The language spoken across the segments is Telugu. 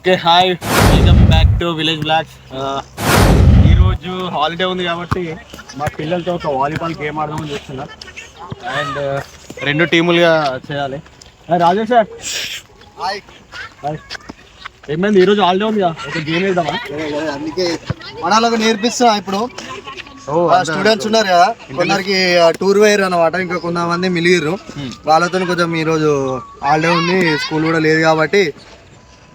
Okay hi. Welcome back to village blogs ఈరోజు హాలిడే ఉంది కాబట్టి మా పిల్లలతో ఒక వాలీబాల్ గేమ్ ఆడదామని చూస్తున్నా. అండ్ రెండు టీములుగా చేయాలి. రాజేష్ సార్. హాయ్ హాయ్ ఏమైంది? ఈరోజు హాలిడే ఉంది ఒక గేమ్ వేద్దామా? అందుకే మనలకు నేర్పిస్తున్నా ఇప్పుడు. స్టూడెంట్స్ ఉన్నారు కదా కొందరికి టూర్ వేయరు అనమాట ఇంకా కొంతమంది మిలిగిర్రు. వాళ్ళతో కొంచెం ఈరోజు హాలిడే ఉంది. స్కూల్ కూడా లేదు కాబట్టి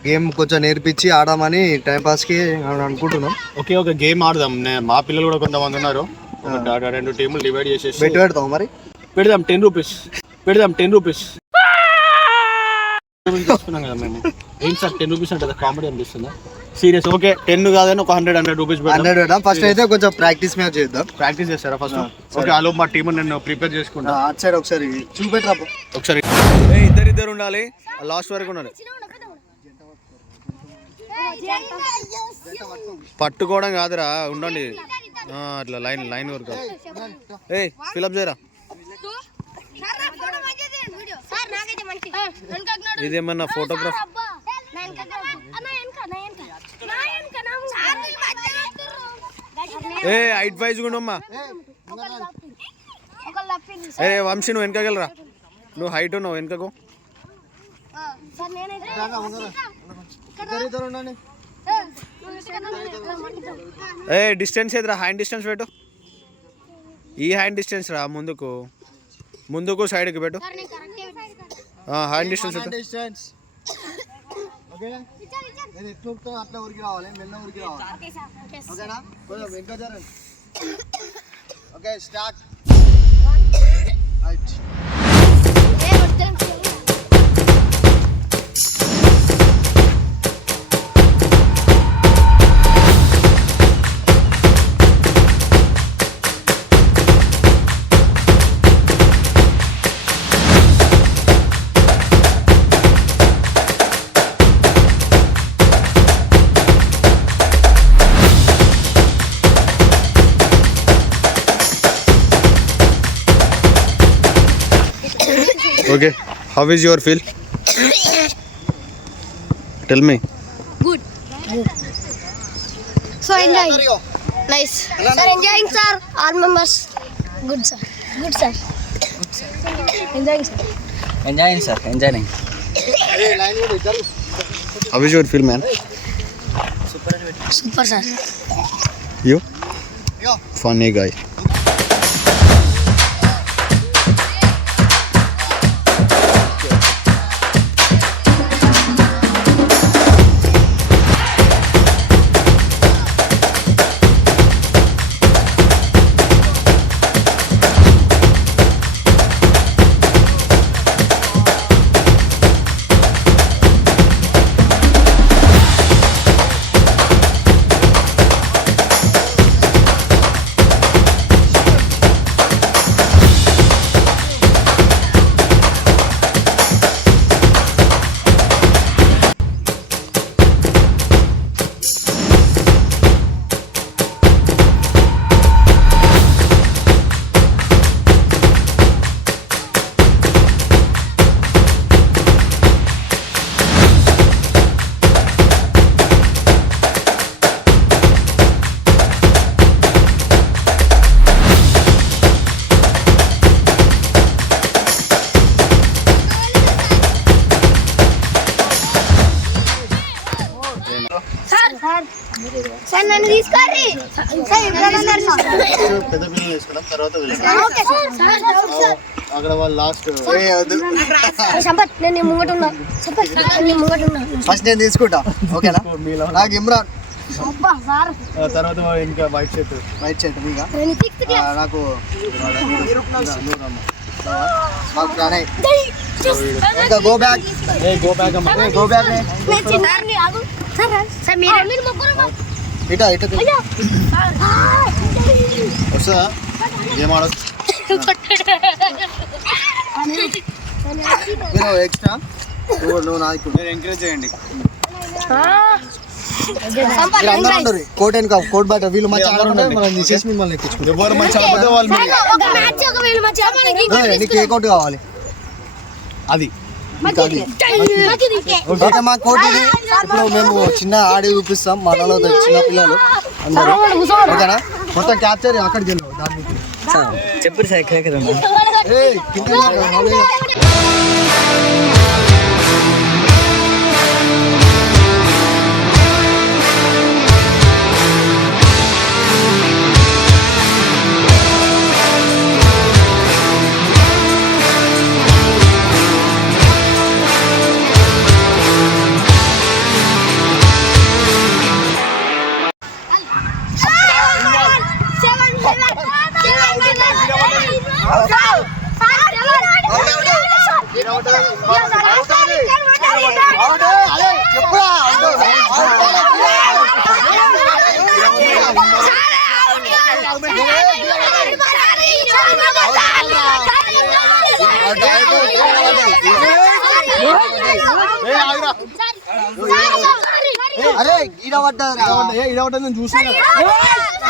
గేమ్ కొంచెం నేర్పించి ఆడమని టైం పాస్కి అనుకుంటున్నాం. ఓకే ఒక గేమ్ ఆడదాం. మా పిల్లలు కూడా కొంతమంది ఉన్నారు. ఒక డా- రెండు టీములు డివైడ్ చేసేసి బెట్ పెడతాం మరి? పెడదాం టెన్ రూపీస్ పెడదాం టెన్ రూపీస్ తీసుకున్నాం కదా మేము. ఏంటి సార్ టెన్ రూపీస్ అంటే కామెడీ అనిపిస్తుందా? సీరియస్ ఓకే టెన్ కాదని ఒక హండ్రెడ్ హండ్రెడ్ రూపీస్ హండ్రెడ్ పెడదాం. ఫస్ట్ అయితే కొంచెం ప్రాక్టీస్ మ్యాచ్ చేద్దాం. ప్రాక్టీస్ చేస్తారా ఫస్ట్ ఓకే ఆలో మా టీం నేను ప్రిపేర్ చేసుకుంటా. ఆ, అటు సైడ్ ఒకసారి చూపెట్టరా ఒకసారి. ఇద్దరు ఇద్దరు ఉండాలి. లాస్ట్ వరకు ఉండాలి. పట్టుకోవడం కాదురా ఉండండి. అట్లా లైన్ లైన్ వరకు. ఏ ఫిలప్ చేయరా? ఇదేమన్నా ఫోటోగ్రాఫ్ ఏ హైట్ వైజ్ కూడా అమ్మా ఏ వంశీ నువ్వు వెనకగలరా నువ్వు హైట్ ఉన్నావు వెనకకు. ఏ డిస్టెన్స్ ఏదిరా హ్యాండ్ డిస్టెన్స్ పెట్టు. ఈ హ్యాండ్ డిస్టెన్స్ రా ముందుకు. ముందుకు సైడ్కి పెట్టు. హ్యాండ్ డిస్టెన్స్ డిస్టెన్స్ ఓకేనా? నేను ఎట్లా అట్లా ఉరికి రావాలి మెల్ల ఉరికి రావాలి. ఓకేనా? కొంచెం వెనక జరండి okay start right Okay. How is your feel? Tell me. Good. So enjoying. Nice. Sir enjoying sir. All members. Good sir. Good sir. Enjoying sir. Enjoying sir. Enjoying. How is your feel man? Super sir. You? Funny guy. Sir. నన్ను తీసుకోర్రి. సార్ ఇబ్బంది పెద్ద పిల్లలు వేసుకున్నాం తర్వాత ఓకే సార్. అక్కడ వాళ్ళు లాస్ట్ సంపత్ నేను ముంగట ఉన్నా. సంపత్ నేను ముంగట ఉన్నా. ఫస్ట్ నేను తీసుకుంటా. ఓకేనా? నాకు ఇమ్రాన్. అబ్బా సార్. తర్వాత ఇంకా వైట్ షర్ట్. రైట్ సైడ్ మీగా నేను సిక్స్త్ ఆ, నాకు మాకు ప్రణయ్ ఇంకా గో బ్యాక్ ఏ గో బ్యాక్ అమ్మా. గో బ్యాక్ నేను చిన్నారిని ఆగు సార్. సార్ మీరు మీరు ముగ్గురు ఇట ఇట అయ్యో. వస్తుందా? ఏం ఆడచ్చు మీరు ఎక్స్ట్రా? నువ్వు నాకు మీరు ఎంకరేజ్ చేయండి. కోట్ బయట. వీళ్ళు మంచి మనం మిమ్మల్ని ఎక్కించుకుంటాం. ఎవరు మంచి వాళ్ళు నీకు ఏ కోట్ కావాలి? అది. మా కోటి. ఇప్పుడు మేము చిన్న ఆడి చూపిస్తాం. మనలో చిన్న పిల్లలు అందరూ. ఓకేనా? మొత్తం క్యాప్చర్ అక్కడికి వెళ్ళావు దాని చెప్పండి సార్ ఎక్కడ అరే ఈడ పడ్డదిరా. ఏ ఇది ఒకటి నేను చూసిన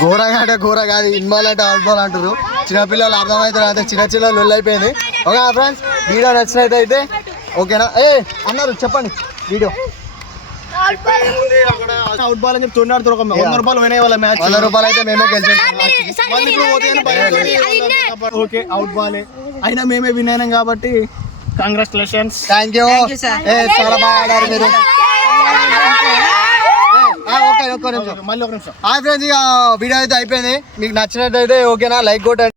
ఘోరగా అంటే ఘోర కాదు. ఇన్వాల్ అంటే అవుట్బాల్ అంటారు చిన్నపిల్లలు అర్థమవుతారు అంటే చిన్న చిన్న లొల్లు అయిపోయింది ఓకే ఫ్రెండ్స్ వీడియో నచ్చినట్టు అయితే ఓకేనా? ఏ అన్నారు చెప్పండి. వీడియో. అవుట్ బాల్ అని చెప్పి తొండాడుతారు ఒక వంద రూపాయలు వినే వాళ్ళ మ్యాచ్. వంద రూపాయలు అయితే మేమే గెలిచాం. ఓకే అవుట్ బాలే అయినా మేమే విన్ అయినాం కాబట్టి కంగ్రాచులేషన్స్ థ్యాంక్ యూ ఏ చాలా బాగా ఆడారు మీరు. ఒక్క నిమిషం. మళ్ళీ ఒక నిమిషం. హాయ్ ఫ్రెండ్స్ ఇక వీడియో అయితే అయిపోయింది. మీకు నచ్చినట్టు అయితే ఓకేనా? లైక్ కొట్టండి.